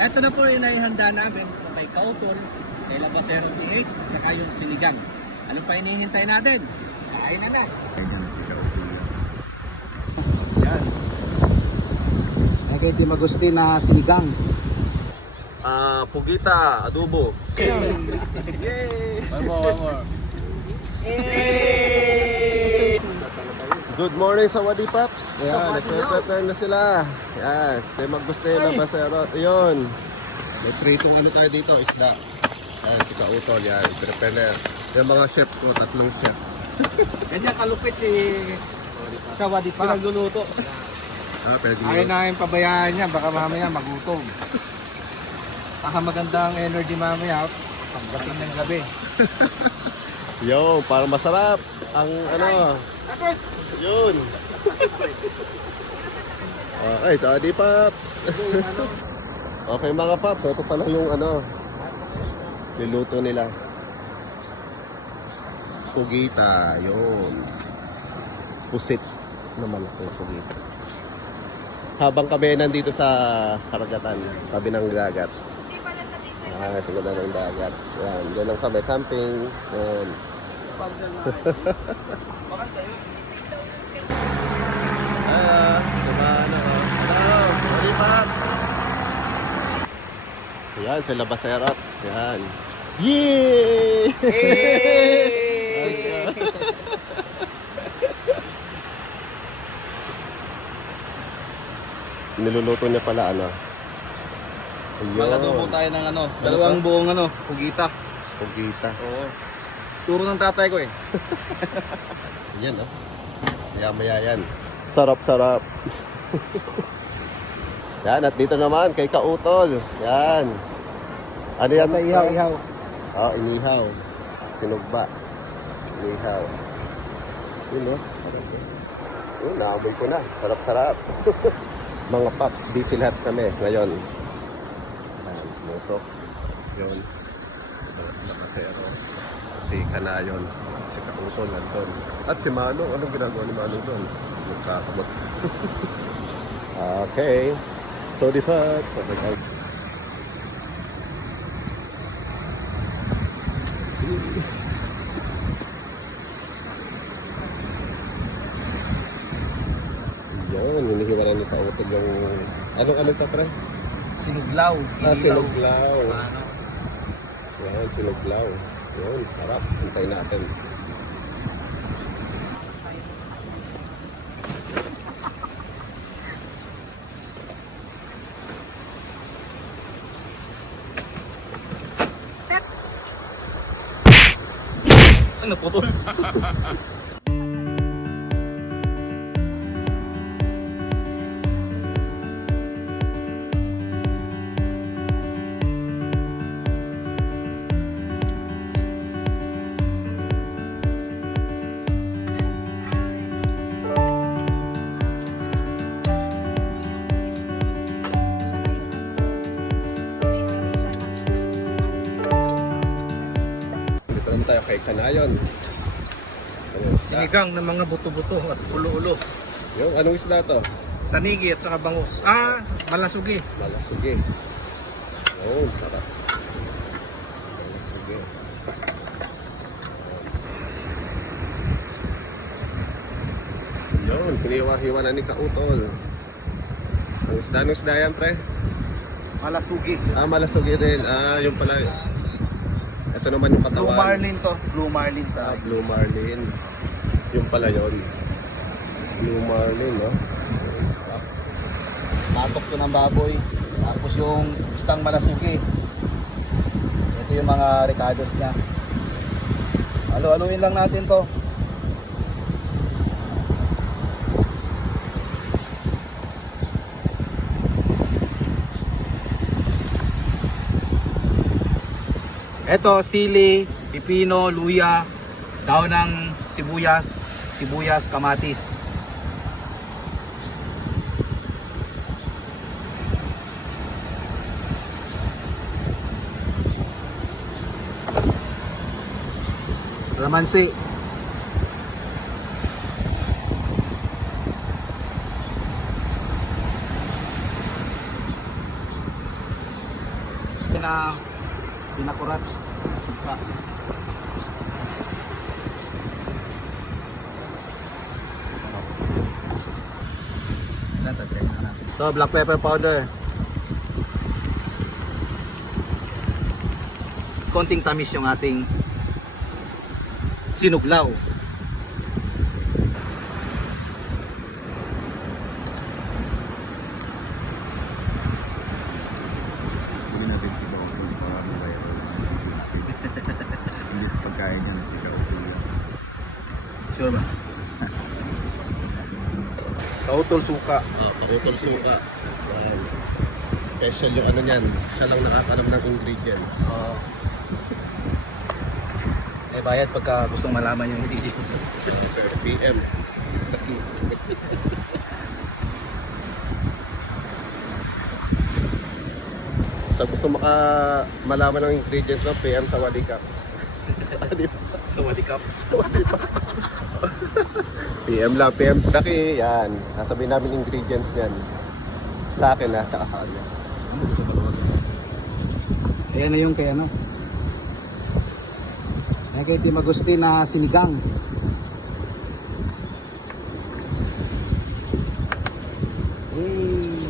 Ito na po yung naihanda namin kay Kautol, kay Labasero PH, at saka yung sinigang. Ano pa hinihintay natin? Kain na. Yan. Kay Tim Agustin na sinigang. Pugita, adobo. Yay! One more. Good morning sa Wadi Paps. Yan, nagpe-prepare na sila. Yan, Tim Agustin, Labasero. Yun. May pritong ano tayo dito, isda. Yan, si Kautol, yan, prepare. Yung mga chef ko, 3 chef. Ganyan kalupit si sa Wadi pa. Pinagluluto. Ayaw namin pabayaan niya, baka mamaya magutom. Baka magandang energy mamaya pagdating ng gabi. Yo, para masarap ang ano. Yun. Okay, sa Wadi Paps. Okay mga Paps, ito pala yung ano, niluto nila. Pugita, yun. Pusit na malaki pugita. Habang kami nandito sa karagatan, tabi ng dagat. Sa ganda ng dagat. Yan, dyan lang kami camping. Yan. Hello, Wadi Paps. Yan, sa Labasero. Yan. Yay! Niluluto niya pala ano. Magadubo tayo ng ano, dalawang buong ano, pugita. Pugita. Oo. Turo ng tatay ko eh. Yan oh. Maya yan. Sarap. Yan, at dito naman kay Kautol. Yan. Ano yan? Ihaw. Oh, inihaw. Sinugba. Inihaw. Yun oh. Yun, naamoy ko na. Sarap. Mga Paps, busy lahat kami ngayon. Ayan, musok. Yun. Labasero. Si Kanayon. Si Kautol nandun. At si Manong. Anong ginagawa ni Manong doon? Magkakamot. Okay. So di Paps. Yun, hinihiwalan ni Kautol yung... Anong ka, pre? Sinuglaw. Sinuglaw. Ano? Yan, sinuglaw. Yun, sarap. Hintay natin. Ano putol? Tayo kay Kanayon. Sinigang ng mga buto-buto at ulo-ulo. Yung anong isda to? Tanigi at saka bangus. Malasugi. Malasugi. Oh, sarap. Malasugi. Yun, hiniwa-hiwa na ni Kautol. Anong isda yan, pre? Malasugi. Malasugi din. Yung pala. Ito naman yung katawan. Blue marlin to. Blue marlin sa Blue marlin. Yung pala yun. Blue marlin, no? Matok to ng baboy. Tapos yung istang malasugi. Ito yung mga ricados niya. Halo-haluin lang natin to. Ito, sili, pipino, luya, daon ng sibuyas, kamatis. Kalamansi. na pinakurat. Suka. Sarap. Tatry na natin. Ito, black pepper powder. Konting tamis yung ating sinuglaw. Hindi natin si Bawang kung parang viral. Hindi sa pagkain niya nagsigaw siya. Sure ba? Pautol suka. Pautol suka. Yan. Special yung ano niyan. Siya lang nakakalam ng ingredients. Oo. Eh, bayad pagka gustong malaman yung ingredients. Per PM. Sa gusto malaman ng ingredients ng PM sa Wadicaps. So, what the cups? PM lang, PM sa Daki. Yan. Sasabihin namin ingredients niyan. Sa akin ha, tsaka sa kanya. Ayan na yung kay ano. Ayan kay Tim Agustin na sinigang. Hey.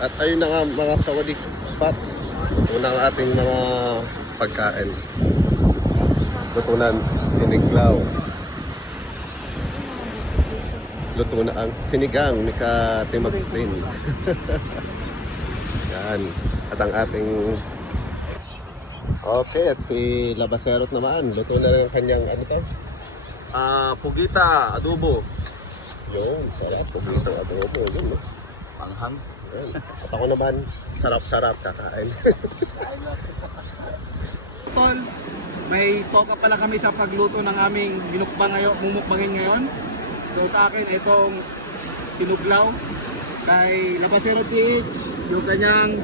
At ayun na nga mga Sawadik Pats. Una ang ating mga pagkain. Luto na siniglaw. Luto na ang sinigang ni ka Tim Agustin. Yan. At ang ating okay, at si Labaserot naman. Luto na rin ang kanyang ano to? Pugita, adobo. Yun, sarap. Pugito adobo. Yun, no? Panghang. Yun. At ako naman, sarap-sarap kakain. Tol, may toka pala kami sa pagluto ng aming mumukbangin ngayon. So sa akin, itong sinuglaw kay Labasero TH, yung kanyang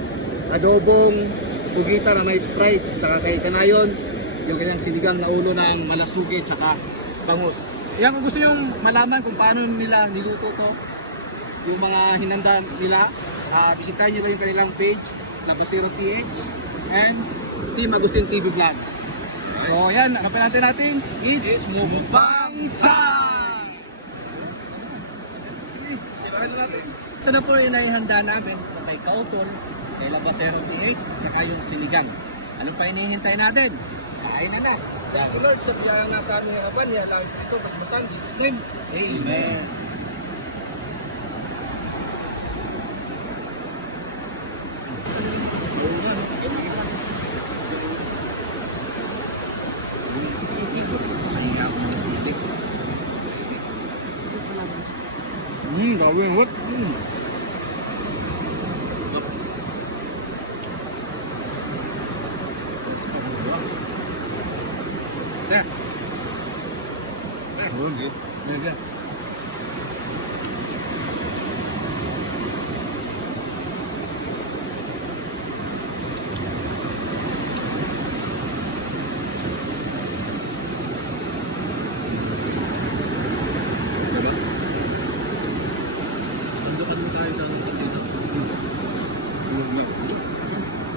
adobong pugita na may Sprite, saka kay Kanayon, yung kanyang sinigang na ulo ng malasuge tsaka bangus. Yan, kung gusto nyo malaman kung paano nila niluto to, yung mga hinanda nila, bisitahin nyo lang yung kanilang page, Labasero TH and Team Agustin TV Vlogs. So yan, hanapin natin, it's Mukbang Time! Ito na po yung naihanda namin. May kautol, may Labasero PH, saka yung sinigang. Anong pa hinihintay natin? Kain na na. Thank you Lord, sa biyaya na sa aming aban, niya lang ito, basbasan, Jesus name. Amen. Gawin what?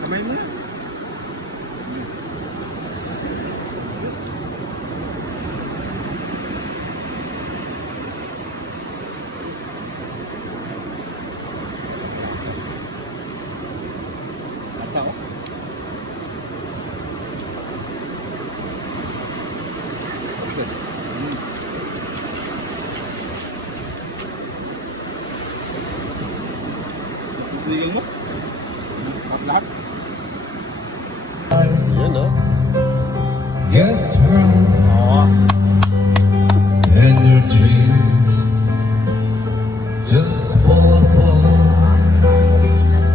Kamay mo. Bigyan mo? Lahat? Yun, no? Get drunk and your dreams just fall apart,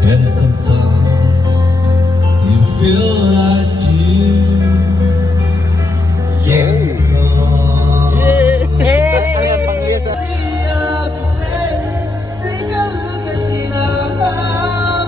and sometimes you feel like you can't go on. Take a look at me now.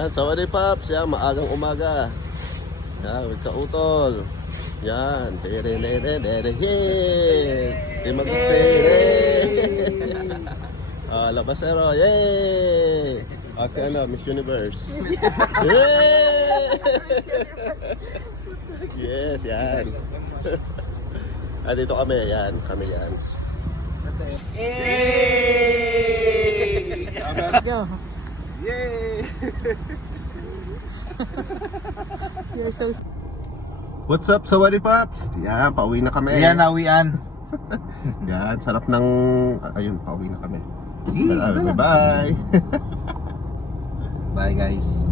Yan, Sawadee Pops. Yan, maagang umaga. Yan, with kautol. Yan. Di Labasero. Yay! Si ano, Miss Universe. Yay! Yes, yan. Dito kami, yan. Kami yan. Go. Yay! You're so What's up, Sawadee Pops? Yan, pauwi na kami. Yan, nawian. Yan, sarap ng... Ayun, pauwi na kami. Bye-bye. Bye guys.